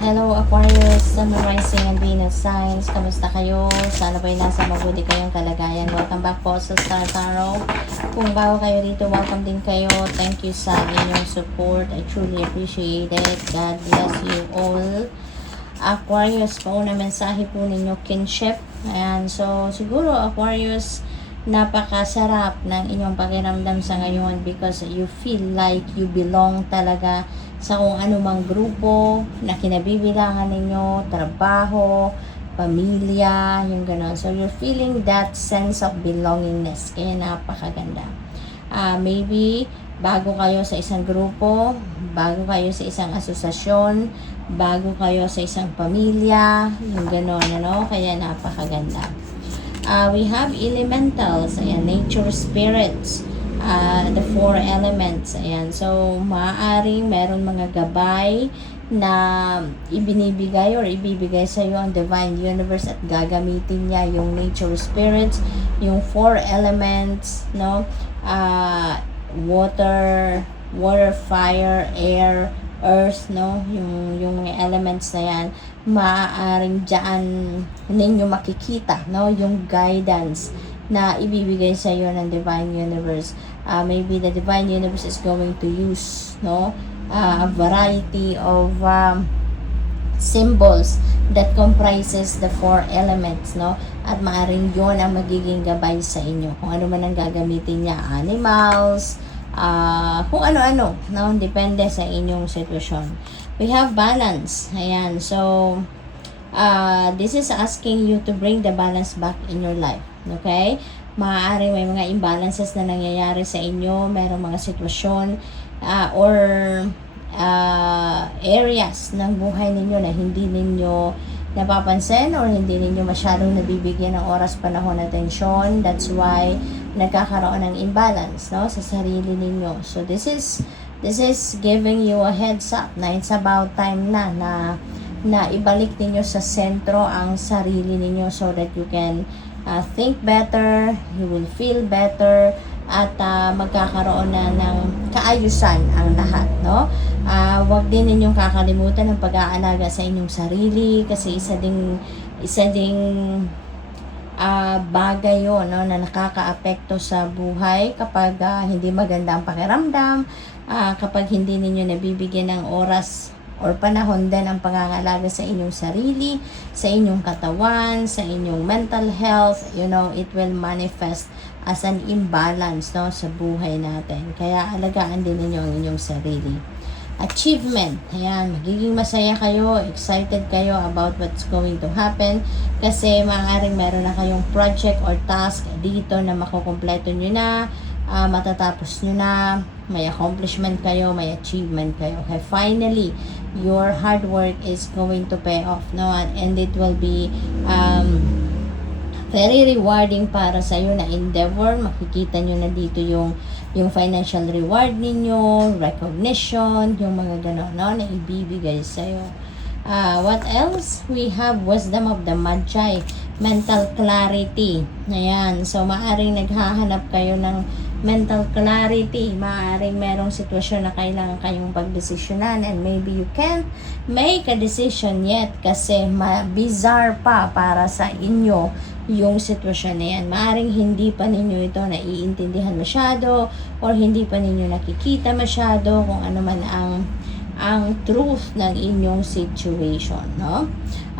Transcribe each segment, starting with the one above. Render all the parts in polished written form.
Hello Aquarius, Sun, Rising and Venus signs. Kamusta kayo? Sana ba'y nasa mabuti kayong kalagayan. Welcome back po sa Star Tarot. Kung bago kayo dito, welcome din kayo. Thank you sa inyong support. I truly appreciate it. God bless you all. Aquarius, pauna mensahe po ninyo, kinship. Ayan, so siguro Aquarius, napakasarap ng inyong pakiramdam sa ngayon because you feel like you belong talaga sa kung anumang grupo na kinabibilangan ninyo, trabaho, pamilya, yung gano'n. So, you're feeling that sense of belongingness. Kaya napakaganda. Maybe, bago kayo sa isang grupo, bago kayo sa isang asosasyon, bago kayo sa isang pamilya, yung gano'n, ano? Kaya napakaganda. We have elementals, ayan, nature spirits, the four elements, ayan. So, maaaring meron mga gabay na ibinibigay or ibibigay sa iyo ang divine universe at gagamitin niya yung nature spirits, yung four elements, no? Water, fire, air, earth, no? Yung mga elements na yan, maaaring dyan ninyo makikita, no? Yung guidance na ibibigay sa iyo ng divine universe. Maybe the divine universe is going to use, no? A variety of symbols that comprises the four elements, no? At maaaring yon ang magiging gabay sa inyo. Kung ano man ang gagamitin niya, animals, kung ano-ano, no? Depende sa inyong sitwasyon. We have balance. Ayan. So, this is asking you to bring the balance back in your life. Okay? Maaari may mga imbalances na nangyayari sa inyo, mayroong mga sitwasyon or areas ng buhay ninyo na hindi ninyo napapansin or hindi ninyo masyadong nabibigyan ng oras, panahon, atensyon. That's why nagkakaroon ng imbalance, no, sa sarili ninyo. So this is giving you a heads up na it's about time na ibalik ninyo sa sentro ang sarili ninyo so that you can think better, you will feel better, at magkakaroon na ng kaayusan ang lahat, no? Huwag din ninyong kakalimutan ang pag-aalaga sa inyong sarili kasi isa ding bagay yun, no, na nakakaapekto sa buhay kapag hindi maganda ang pakiramdam, kapag hindi ninyo nabibigyan ng oras or panahon din ang pangangalaga sa inyong sarili, sa inyong katawan, sa inyong mental health, you know, it will manifest as an imbalance, no, sa buhay natin. Kaya alagaan din ninyo ang inyong sarili. Achievement. Ayan, magiging masaya kayo, excited kayo about what's going to happen kasi maaaring meron na kayong project or task dito na makukumpleto nyo na, matatapos nyo na, may accomplishment kayo, may achievement kayo. Okay, finally, your hard work is going to pay off, no? And it will be very rewarding para sa iyo na endeavor. Makikita nyo na dito yung financial reward ninyo, recognition, yung mga gano'n, no, na ibibigay sa iyo. What else? We have wisdom of the Magi, mental clarity. Ayan, so maaring naghahanap kayo ng mental clarity, maaaring merong sitwasyon na kailangan kayong pagdesisyonan and maybe you can't make a decision yet kasi bizarre pa para sa inyo yung sitwasyon na yan. Maaaring hindi pa ninyo ito naiintindihan masyado or hindi pa ninyo nakikita masyado kung ano man ang truth ng inyong situation, no?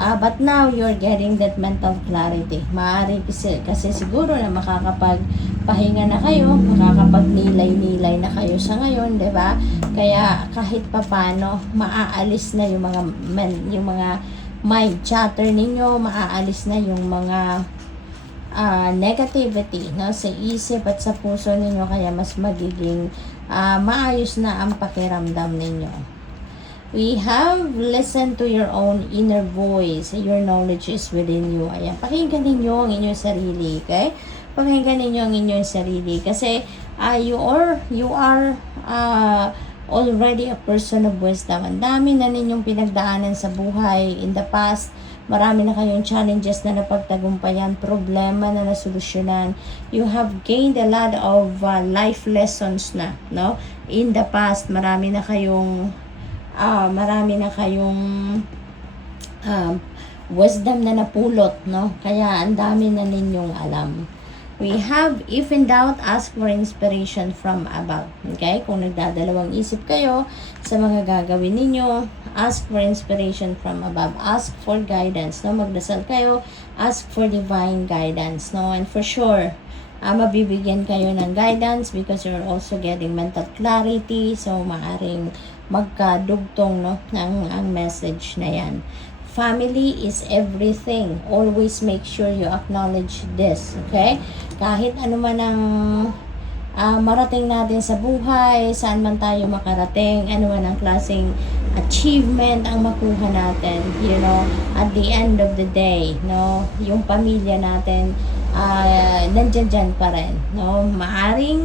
But now, you're getting that mental clarity. Maaari kasi siguro na makakapagpahinga na kayo, makakapagnilay-nilay na kayo sa ngayon, di ba? Kaya kahit papano, maaalis na yung mga mind chatter ninyo, maaalis na yung mga negativity, no, sa isip at sa puso ninyo, kaya mas magiging maayos na ang pakiramdam ninyo. We have listened to your own inner voice. Your knowledge is within you. Ayan, pakinggan ninyo ang inyong sarili, okay? Pakinggan ninyo ang inyong sarili kasi you are already a person of wisdom. Ang dami na ninyong pinagdaanan sa buhay in the past. Marami na kayong challenges na napagtagumpayan, problema na nasolusyonan. You have gained a lot of life lessons na, no? In the past, marami na kayong wisdom na napulot, no? Kaya ang dami na ninyong alam. We have, if in doubt, ask for inspiration from above. Okay? Kung nagdadalawang isip kayo sa mga gagawin ninyo, ask for inspiration from above. Ask for guidance, no? Magdasal kayo, ask for divine guidance, no? And for sure, mabibigyan kayo ng guidance because you're also getting mental clarity. So, maaring magkadugtong, no? Ang message na yan. Family is everything. Always make sure you acknowledge this. Okay? Kahit ano man ang marating natin sa buhay, saan man tayo makarating, ano man ang klaseng achievement ang makuha natin, you know, at the end of the day, no, yung pamilya natin, nandyan dyan pa rin, no, maaring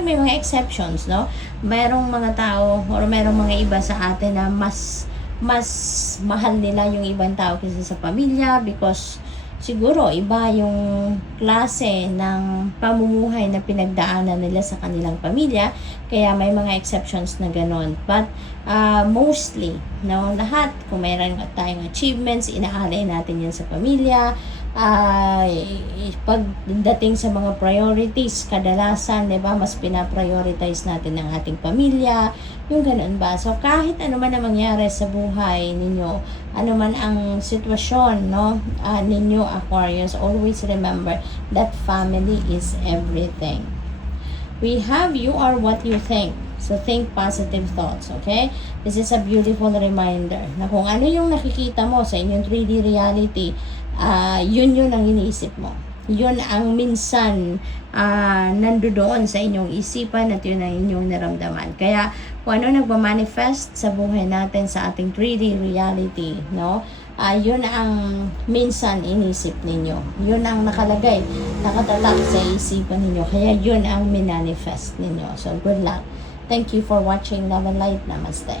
may mga exceptions, no, merong mga tao, or merong mga iba sa atin na mas mahal nila yung ibang tao kaysa sa pamilya because siguro iba yung klase ng pamumuhay na pinagdaanan nila sa kanilang pamilya, kaya may mga exceptions na ganon. But mostly, no, lahat, kung mayroon tayong achievements, inaalay natin yan sa pamilya. Pagdating sa mga priorities, kadalasan, diba, mas pinaprioritize natin ang ating pamilya, yung ganun ba. So, kahit ano man ang mangyari sa buhay ninyo, ano man ang sitwasyon, no, ninyo, Aquarius, always remember that family is everything. We have, you are what you think. So, think positive thoughts, okay? This is a beautiful reminder na kung ano yung nakikita mo sa inyong 3D reality, yun ang iniisip mo. Yun ang minsan nandoon sa inyong isipan at yun ang inyong naramdaman. Kaya kung ano nagmamanifest sa buhay natin sa ating 3D reality, no? Yun ang minsan inisip ninyo. Yun ang nakalagay, nakatatak sa isipan ninyo. Kaya yun ang minanifest ninyo. So good luck. Thank you for watching. Love and light. Namaste.